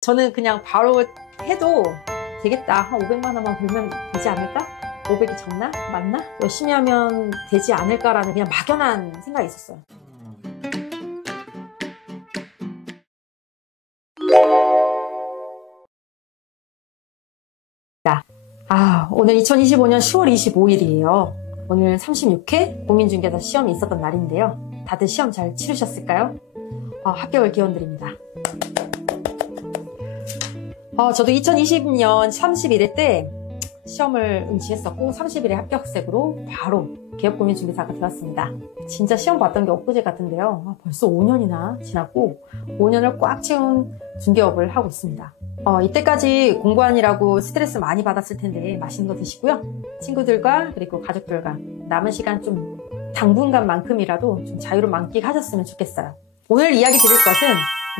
저는 그냥 바로 해도 되겠다. 한 500만 원만 벌면 되지 않을까? 500이 적나? 맞나? 열심히 하면 되지 않을까라는 그냥 막연한 생각이 있었어요. 오늘 2025년 10월 25일이에요. 오늘 36회 공인중개사 시험이 있었던 날인데요. 다들 시험 잘 치르셨을까요? 합격을 기원드립니다. 저도 2020년 31회 때 시험을 응시했었고 30일에 합격색으로 바로 개업공인중개사가 되었습니다. 진짜 시험 봤던 게 엊그제 같은데요. 벌써 5년이나 지났고 5년을 꽉 채운 중개업을 하고 있습니다. 이때까지 공부하느라고 스트레스 많이 받았을 텐데 맛있는 거 드시고요. 친구들과 그리고 가족들과 남은 시간 좀 당분간만큼이라도 좀 자유로 만끽하셨으면 좋겠어요. 오늘 이야기 드릴 것은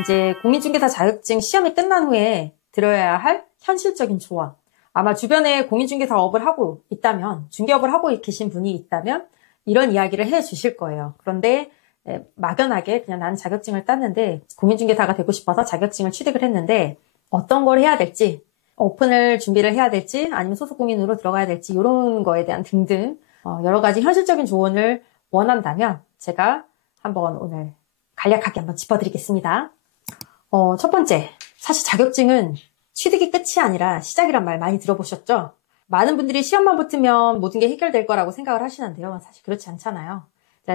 이제 공인중개사 자격증 시험이 끝난 후에 들어야 할 현실적인 조언. 아마 주변에 공인중개사업을 하고 있다면, 중개업을 하고 계신 분이 있다면 이런 이야기를 해 주실 거예요. 그런데 막연하게 그냥 나는 자격증을 땄는데 공인중개사가 되고 싶어서 자격증을 취득을 했는데 어떤 걸 해야 될지, 오픈을 준비를 해야 될지 아니면 소속공인으로 들어가야 될지 이런 거에 대한 등등 여러 가지 현실적인 조언을 원한다면 제가 한번 오늘 간략하게 한번 짚어드리겠습니다. 첫 번째, 사실 자격증은 취득이 끝이 아니라 시작이란 말 많이 들어보셨죠? 많은 분들이 시험만 붙으면 모든 게 해결될 거라고 생각을 하시는데요. 사실 그렇지 않잖아요.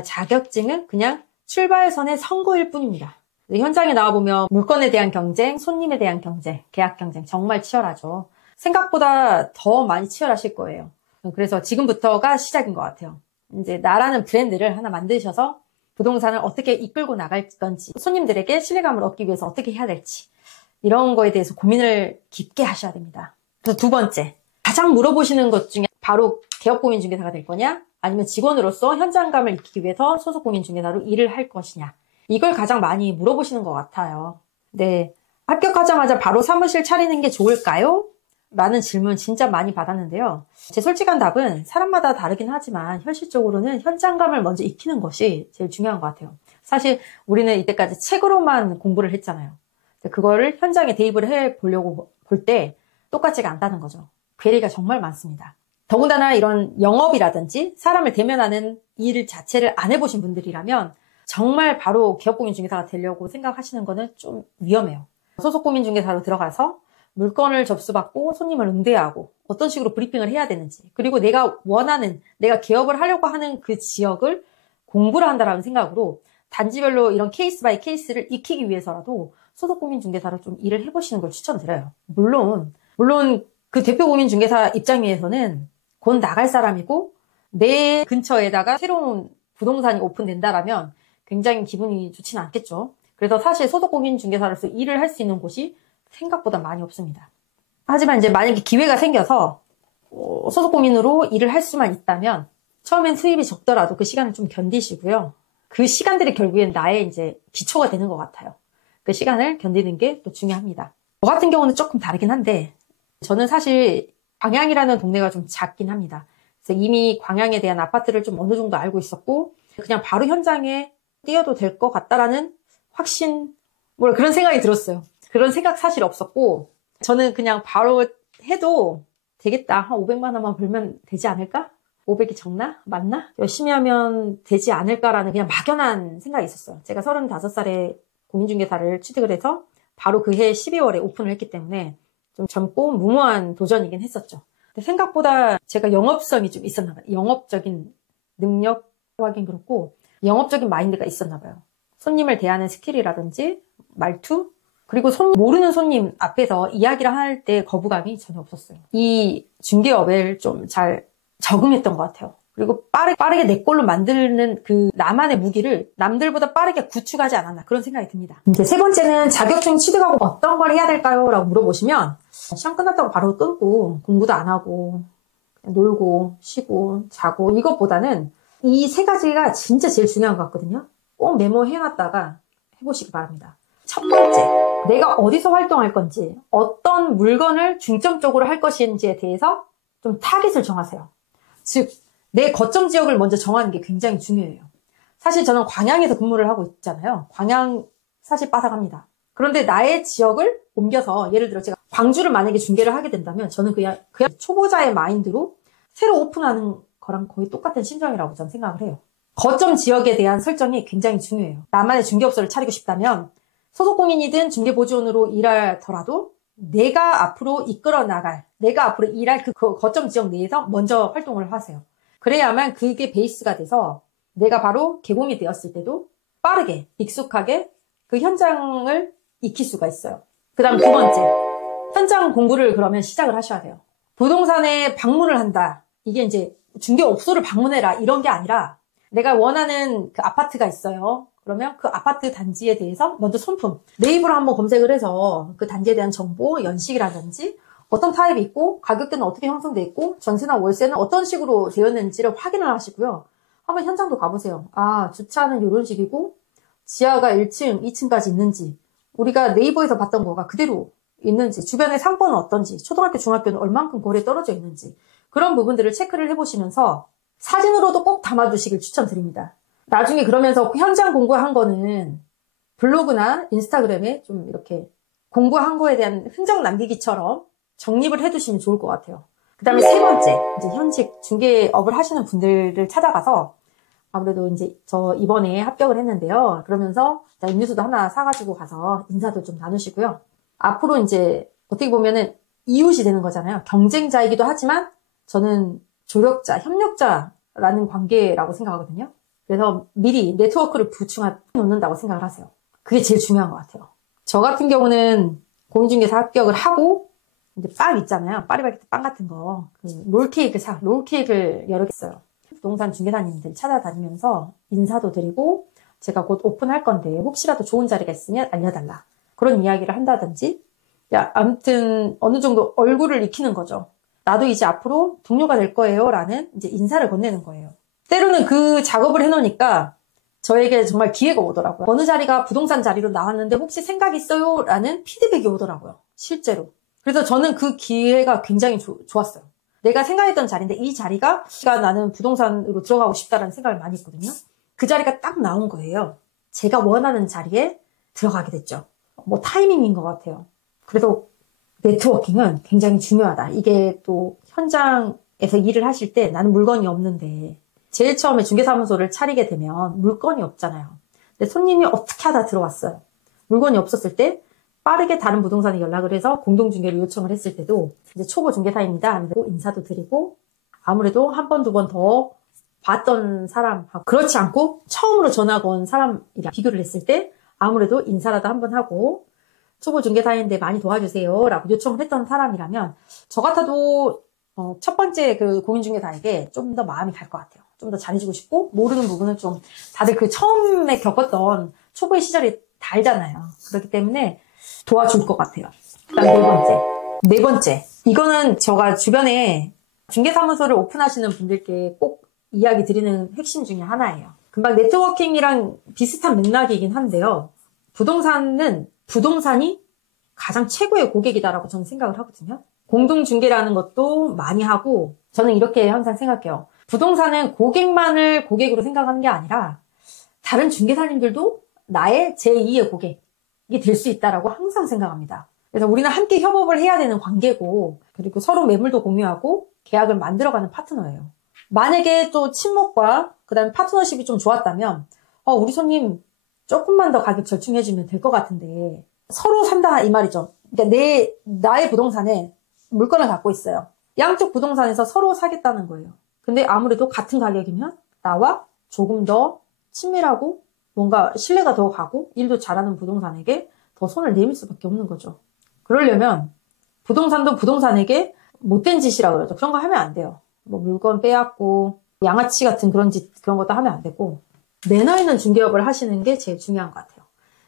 자격증은 그냥 출발선의 선거일 뿐입니다. 현장에 나와보면 물건에 대한 경쟁, 손님에 대한 경쟁, 계약 경쟁 정말 치열하죠. 생각보다 더 많이 치열하실 거예요. 그래서 지금부터가 시작인 것 같아요. 이제 나라는 브랜드를 하나 만드셔서 부동산을 어떻게 이끌고 나갈 건지, 손님들에게 신뢰감을 얻기 위해서 어떻게 해야 될지 이런 거에 대해서 고민을 깊게 하셔야 됩니다. 그래서 두 번째, 가장 물어보시는 것 중에 바로 개업공인중개사가 될 거냐? 아니면 직원으로서 현장감을 익히기 위해서 소속공인중개사로 일을 할 것이냐? 이걸 가장 많이 물어보시는 것 같아요. 네, 합격하자마자 바로 사무실 차리는 게 좋을까요? 라는 질문 진짜 많이 받았는데요. 제 솔직한 답은 사람마다 다르긴 하지만 현실적으로는 현장감을 먼저 익히는 것이 제일 중요한 것 같아요. 사실 우리는 이때까지 책으로만 공부를 했잖아요. 그거를 현장에 대입을 해보려고 볼 때 똑같지가 않다는 거죠. 괴리가 정말 많습니다. 더군다나 이런 영업이라든지 사람을 대면하는 일 자체를 안 해보신 분들이라면 정말 바로 개업공인중개사가 되려고 생각하시는 거는 좀 위험해요. 소속공인중개사로 들어가서 물건을 접수받고 손님을 응대하고 어떤 식으로 브리핑을 해야 되는지, 그리고 내가 원하는, 내가 개업을 하려고 하는 그 지역을 공부를 한다라는 생각으로 단지별로 이런 케이스 바이 케이스를 익히기 위해서라도 소속공인중개사로 좀 일을 해보시는 걸 추천드려요. 물론 그 대표공인중개사 입장에서는 곧 나갈 사람이고 내 근처에다가 새로운 부동산이 오픈된다라면 굉장히 기분이 좋지는 않겠죠. 그래서 사실 소속공인중개사로서 일을 할 수 있는 곳이 생각보다 많이 없습니다. 하지만 이제 만약에 기회가 생겨서 소속공인으로 일을 할 수만 있다면 처음엔 수입이 적더라도 그 시간을 좀 견디시고요. 그 시간들이 결국엔 나의 이제 기초가 되는 것 같아요. 그 시간을 견디는 게 또 중요합니다. 저 같은 경우는 조금 다르긴 한데 저는 사실 광양이라는 동네가 좀 작긴 합니다. 그래서 이미 광양에 대한 아파트를 좀 어느 정도 알고 있었고 그냥 바로 현장에 뛰어도 될 것 같다라는 확신, 그런 생각이 들었어요. 그런 생각 사실 없었고 저는 그냥 바로 해도 되겠다. 한 500만 원만 벌면 되지 않을까? 500이 적나? 맞나? 열심히 하면 되지 않을까라는 그냥 막연한 생각이 있었어요. 제가 35살에 공인중개사를 취득을 해서 바로 그해 12월에 오픈을 했기 때문에 좀 젊고 무모한 도전이긴 했었죠. 근데 생각보다 제가 영업성이 좀 있었나 봐요. 영업적인 능력 하긴 그렇고 영업적인 마인드가 있었나 봐요. 손님을 대하는 스킬이라든지 말투, 그리고 모르는 손님 앞에서 이야기를 할 때 거부감이 전혀 없었어요. 이 중개업을 좀 잘 적응했던 것 같아요. 그리고 빠르게 내 걸로 만드는 그 나만의 무기를 남들보다 빠르게 구축하지 않았나 그런 생각이 듭니다. 이제 세 번째는 자격증 취득하고 어떤 걸 해야 될까요? 라고 물어보시면 시험 끝났다고 바로 끊고 공부도 안 하고 놀고 쉬고 자고 이것보다는 이 세 가지가 진짜 제일 중요한 것 같거든요. 꼭 메모해놨다가 해보시기 바랍니다. 첫 번째, 내가 어디서 활동할 건지, 어떤 물건을 중점적으로 할 것인지에 대해서 좀 타깃을 정하세요. 즉, 내 거점 지역을 먼저 정하는 게 굉장히 중요해요. 사실 저는 광양에서 근무를 하고 있잖아요. 광양 사실 빠삭합니다. 그런데 나의 지역을 옮겨서 예를 들어 제가 광주를 만약에 중개를 하게 된다면 저는 그냥 초보자의 마인드로 새로 오픈하는 거랑 거의 똑같은 심정이라고 저는 생각을 해요. 거점 지역에 대한 설정이 굉장히 중요해요. 나만의 중개업소를 차리고 싶다면 소속공인이든 중개보조원으로 일하더라도 내가 앞으로 이끌어 나갈, 내가 앞으로 일할 그 거점 지역 내에서 먼저 활동을 하세요. 그래야만 그게 베이스가 돼서 내가 바로 개공이 되었을 때도 빠르게, 익숙하게 그 현장을 익힐 수가 있어요. 그 다음 두 번째, 현장 공부를 그러면 시작을 하셔야 돼요. 부동산에 방문을 한다. 이게 이제 중개업소를 방문해라 이런 게 아니라 내가 원하는 그 아파트가 있어요. 그러면 그 아파트 단지에 대해서 먼저 손품, 네이버로 한번 검색을 해서 그 단지에 대한 정보, 연식이라든지 어떤 타입이 있고 가격대는 어떻게 형성돼 있고 전세나 월세는 어떤 식으로 되었는지를 확인을 하시고요. 한번 현장도 가보세요. 아, 주차는 이런 식이고 지하가 1층, 2층까지 있는지 우리가 네이버에서 봤던 거가 그대로 있는지 주변의 상권은 어떤지 초등학교, 중학교는 얼만큼 거리에 떨어져 있는지 그런 부분들을 체크를 해보시면서 사진으로도 꼭 담아두시길 추천드립니다. 나중에 그러면서 현장 공부한 거는 블로그나 인스타그램에 좀 이렇게 공부한 거에 대한 흔적 남기기처럼 정립을 해두시면 좋을 것 같아요. 그 다음에 세 번째, 이제 현직 중개업을 하시는 분들을 찾아가서 아무래도 이제 저 이번에 합격을 했는데요. 그러면서 음료수도 하나 사가지고 가서 인사도 좀 나누시고요. 앞으로 이제 어떻게 보면은 이웃이 되는 거잖아요. 경쟁자이기도 하지만 저는 조력자, 협력자라는 관계라고 생각하거든요. 그래서 미리 네트워크를 부충해 놓는다고 생각을 하세요. 그게 제일 중요한 것 같아요. 저 같은 경우는 공인중개사 합격을 하고 이제 빵 있잖아요. 파리바게뜨 빵 같은 거. 롤케이크를 여러 개 했어요. 부동산 중개사님들 찾아다니면서 인사도 드리고 제가 곧 오픈할 건데 혹시라도 좋은 자리가 있으면 알려달라. 그런 이야기를 한다든지 아무튼 어느 정도 얼굴을 익히는 거죠. 나도 이제 앞으로 동료가 될 거예요 라는 이제 인사를 건네는 거예요. 때로는 그 작업을 해놓으니까 저에게 정말 기회가 오더라고요. 어느 자리가 부동산 자리로 나왔는데 혹시 생각 있어요? 라는 피드백이 오더라고요. 실제로. 그래서 저는 그 기회가 굉장히 좋았어요. 내가 생각했던 자리인데 이 자리가 나는 부동산으로 들어가고 싶다라는 생각을 많이 했거든요. 그 자리가 딱 나온 거예요. 제가 원하는 자리에 들어가게 됐죠. 뭐 타이밍인 것 같아요. 그래서 네트워킹은 굉장히 중요하다. 이게 또 현장에서 일을 하실 때 나는 물건이 없는데 제일 처음에 중개사무소를 차리게 되면 물건이 없잖아요. 근데 손님이 어떻게 하다 들어왔어요. 물건이 없었을 때 빠르게 다른 부동산에 연락을 해서 공동중개를 요청을 했을 때도 이제 초보 중개사입니다 하면서 인사도 드리고 아무래도 한 번, 두 번 더 봤던 사람하고 그렇지 않고 처음으로 전화 건 사람이랑 비교를 했을 때 아무래도 인사라도 한 번 하고 초보 중개사인데 많이 도와주세요 라고 요청을 했던 사람이라면 저 같아도 첫 번째 그 공인중개사에게 좀 더 마음이 갈 것 같아요. 좀 더 잘해주고 싶고 모르는 부분은 좀 다들 그 처음에 겪었던 초보의 시절이 달잖아요. 그렇기 때문에 도와줄 것 같아요. 그다음 네 번째. 이거는 제가 주변에 중개사무소를 오픈하시는 분들께 꼭 이야기 드리는 핵심 중에 하나예요. 금방 네트워킹이랑 비슷한 맥락이긴 한데요. 부동산이 가장 최고의 고객이다라고 저는 생각을 하거든요. 공동중개라는 것도 많이 하고 저는 이렇게 항상 생각해요. 부동산은 고객만을 고객으로 생각하는 게 아니라 다른 중개사님들도 나의 제2의 고객이 될 수 있다라고 항상 생각합니다. 그래서 우리는 함께 협업을 해야 되는 관계고 그리고 서로 매물도 공유하고 계약을 만들어가는 파트너예요. 만약에 또 친목과 그다음에 파트너십이 좀 좋았다면 우리 손님 조금만 더 가격 절충해주면 될 것 같은데 서로 산다 이 말이죠. 그러니까 나의 부동산에 물건을 갖고 있어요. 양쪽 부동산에서 서로 사겠다는 거예요. 근데 아무래도 같은 가격이면 나와 조금 더 친밀하고 뭔가 신뢰가 더 가고 일도 잘하는 부동산에게 더 손을 내밀 수밖에 없는 거죠. 그러려면 부동산도 부동산에게 못된 짓이라고 그러죠. 그런 거 하면 안 돼요. 뭐 물건 빼앗고 양아치 같은 그런 것도 하면 안 되고 매너 있는 중개업을 하시는 게 제일 중요한 것 같아요.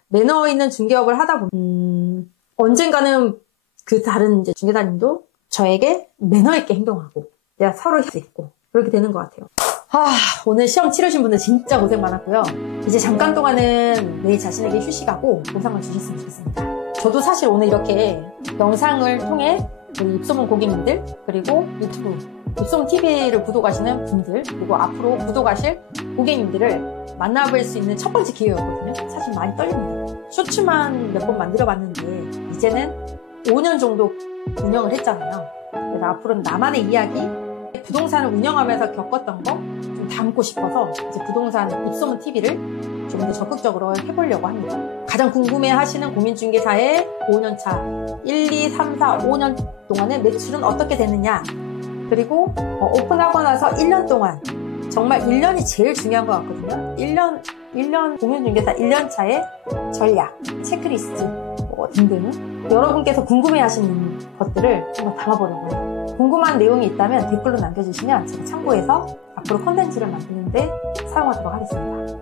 매너 있는 중개업을 하다 보면 언젠가는 그 다른 이제 중개사님도 저에게 매너 있게 행동하고 내가 서로 할 수 있고 그렇게 되는 것 같아요. 오늘 시험 치르신 분들 진짜 고생 많았고요. 이제 잠깐 동안은 내 자신에게 휴식하고 보상을 주셨으면 좋겠습니다. 저도 사실 오늘 이렇게 영상을 통해 우리 입소문 고객님들 그리고 유튜브 입소문TV를 구독하시는 분들, 그리고 앞으로 구독하실 고객님들을 만나뵐 수 있는 첫 번째 기회였거든요. 사실 많이 떨립니다. 쇼츠만 몇 번 만들어봤는데 이제는 5년 정도 운영을 했잖아요. 그래서 앞으로는 나만의 이야기, 부동산을 운영하면서 겪었던 거 좀 담고 싶어서 이제 부동산 입소문TV를 좀 더 적극적으로 해보려고 합니다. 가장 궁금해하시는 공인중개사의 5년차 1, 2, 3, 4, 5년 동안의 매출은 어떻게 되느냐, 그리고 오픈하고 나서 1년 동안, 정말 1년이 제일 중요한 것 같거든요. 1년 공인중개사 1년차의 전략, 체크리스트 등등 여러분께서 궁금해하시는 것들을 한번 담아보려고 해요. 궁금한 내용이 있다면 댓글로 남겨주시면 제가 참고해서 앞으로 콘텐츠를 만드는데 사용하도록 하겠습니다.